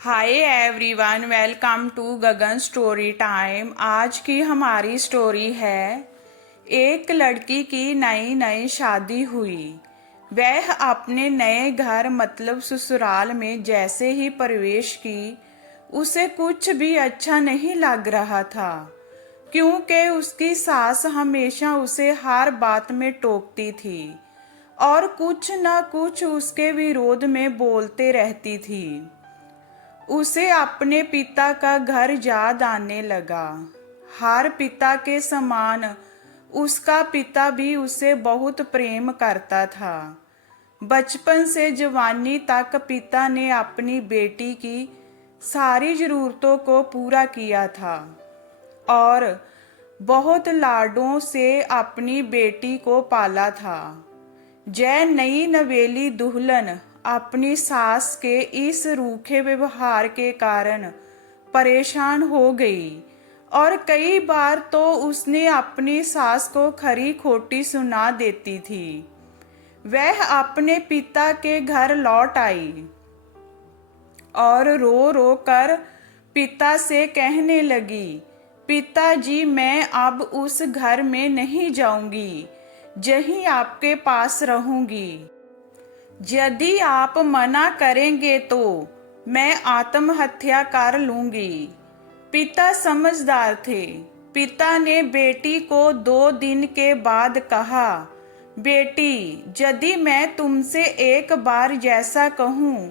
Hi everyone, welcome to Gagan story time. आज की हमारी स्टोरी है, एक लड़की की नई नई शादी हुई। वह अपने नए घर मतलब ससुराल में जैसे ही प्रवेश की, उसे कुछ भी अच्छा नहीं लग रहा था, क्योंकि उसकी सास हमेशा उसे हर बात में टोकती थी और कुछ न कुछ उसके विरोध में बोलते रहती थी। उसे अपने पिता का घर याद आने लगा। हर पिता के समान उसका पिता भी उसे बहुत प्रेम करता था। बचपन से जवानी तक पिता ने अपनी बेटी की सारी जरूरतों को पूरा किया था और बहुत लाडों से अपनी बेटी को पाला था। जय नई नवेली दुल्हन अपनी सास के इस रूखे व्यवहार के कारण परेशान हो गई और कई बार तो उसने अपनी सास को खरी खोटी सुना देती थी। वह अपने पिता के घर लौट आई और रो रो कर पिता से कहने लगी, पिताजी, मैं अब उस घर में नहीं जाऊंगी, यहीं आपके पास रहूंगी। यदि आप मना करेंगे तो मैं आत्महत्या कर लूंगी। पिता समझदार थे। पिता ने बेटी को 2 दिन के बाद कहा, बेटी, यदि मैं तुमसे एक बार जैसा कहूँ,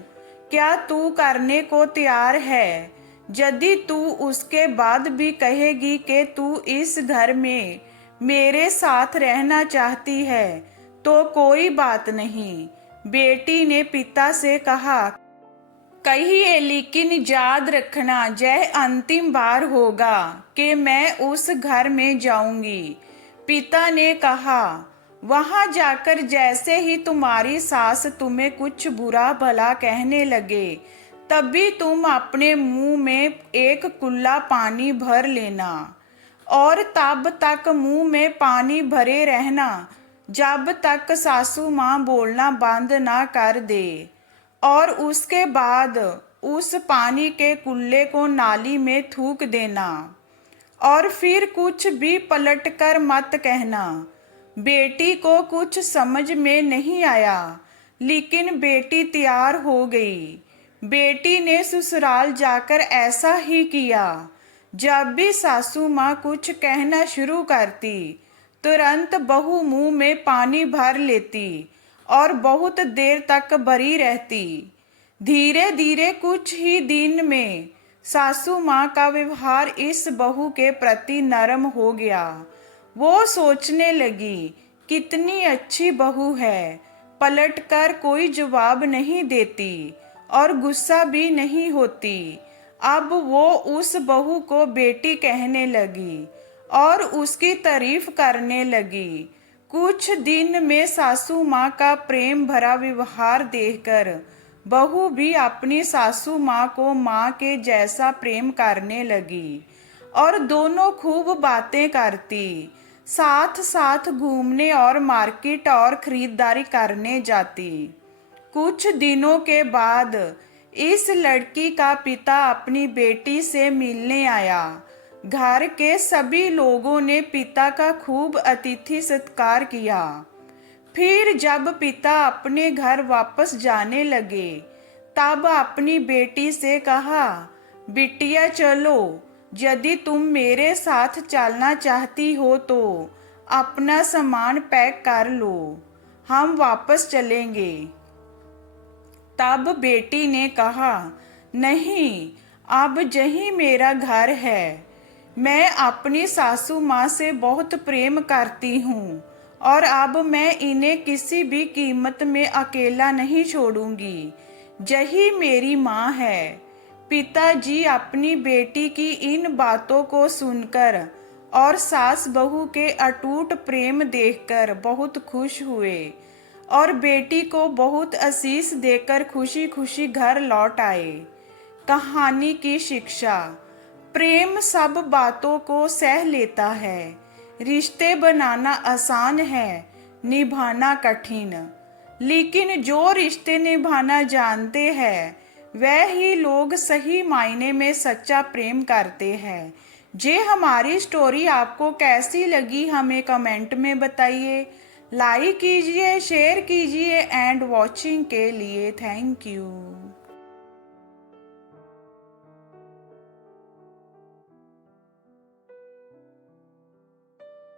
क्या तू करने को तैयार है? यदि तू उसके बाद भी कहेगी कि तू इस घर में मेरे साथ रहना चाहती है, तो कोई बात नहीं। बेटी ने पिता से कहा, कहिए, लेकिन याद रखना, यह अंतिम बार होगा कि मैं उस घर में जाऊंगी। पिता ने कहा, वहां जाकर जैसे ही तुम्हारी सास तुम्हें कुछ बुरा भला कहने लगे, तभी तुम अपने मुंह में एक कुल्ला पानी भर लेना और तब तक मुंह में पानी भरे रहना जब तक सासू माँ बोलना बंद ना कर दे, और उसके बाद उस पानी के कुल्ले को नाली में थूक देना और फिर कुछ भी पलट कर मत कहना। बेटी को कुछ समझ में नहीं आया, लेकिन बेटी तैयार हो गई। बेटी ने ससुराल जाकर ऐसा ही किया। जब भी सासू माँ कुछ कहना शुरू करती, तुरंत बहू मुंह में पानी भर लेती और बहुत देर तक भरी रहती। धीरे धीरे कुछ ही दिन में सासू माँ का व्यवहार इस बहू के प्रति नरम हो गया। वो सोचने लगी, कितनी अच्छी बहू है, पलटकर कोई जवाब नहीं देती और गुस्सा भी नहीं होती। अब वो उस बहू को बेटी कहने लगी और उसकी तारीफ करने लगी। कुछ दिन में सासू माँ का प्रेम भरा व्यवहार देखकर बहू भी अपनी सासू माँ को माँ के जैसा प्रेम करने लगी और दोनों खूब बातें करती, साथ साथ घूमने और मार्केट और खरीदारी करने जाती। कुछ दिनों के बाद इस लड़की का पिता अपनी बेटी से मिलने आया। घर के सभी लोगों ने पिता का खूब अतिथि सत्कार किया। फिर जब पिता अपने घर वापस जाने लगे, तब अपनी बेटी से कहा, बिटिया चलो, यदि तुम मेरे साथ चलना चाहती हो तो अपना सामान पैक कर लो, हम वापस चलेंगे। तब बेटी ने कहा, नहीं, अब यही मेरा घर है। मैं अपनी सासू माँ से बहुत प्रेम करती हूँ और अब मैं इन्हें किसी भी कीमत में अकेला नहीं छोड़ूंगी। यही मेरी माँ है। पिताजी अपनी बेटी की इन बातों को सुनकर और सास बहू के अटूट प्रेम देखकर बहुत खुश हुए और बेटी को बहुत आशीष देकर खुशी खुशी घर लौट आए। कहानी की शिक्षा, प्रेम सब बातों को सह लेता है। रिश्ते बनाना आसान है, निभाना कठिन। लेकिन जो रिश्ते निभाना जानते हैं वह ही लोग सही मायने में सच्चा प्रेम करते हैं। जे हमारी स्टोरी आपको कैसी लगी हमें कमेंट में बताइए। लाइक कीजिए, शेयर कीजिए एंड वॉचिंग के लिए थैंक यू।